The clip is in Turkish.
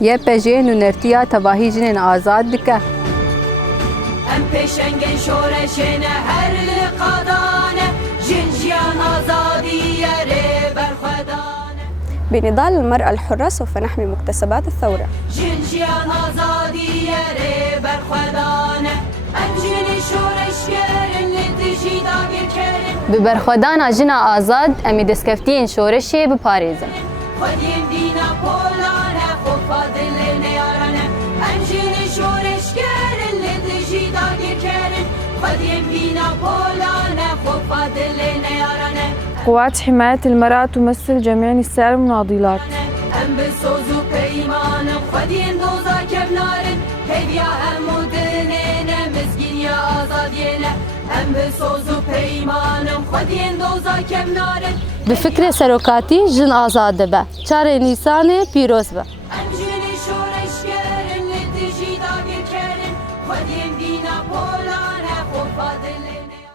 Ye pejê nûnertiya tevahî jinên azad dike. Em pêşengên şoreşê ne her li qadane, jin jiyan azadiye rê berxwedane. بنضال المرأة الحرة سوف نحمي مكتسبات الثورة. Jin jiyan azadiye rê berxwedane. Em jinê şoreşgerin li dijî dagirkerin. Bi berxwedana jina azad em ê destkeftiyên şoreşê biparêzin. Xwediyên dîna polane, xofa dilê neyarane. Em jinê şoreşgerin li dijî dagirkerin. Xwediyên dîna polane, xofa dilê neyarane. قوات حماية المرأة تمثل جميع نساء المناضلات. Em bi soz û peymanın xwediyên doza kevnarin. Hêviya hemû dinê ne mizgîniya azadiyê ne. Em bi soz û peymanın xwediyên doza kevnarin. Bi fikrê serokatî jin azad dibe. Çarê Nîsanê pîroz be. Em jinê şoreşgerin li dijî dagirkerin. Xwediyên dîna polane, xofa dilê ne.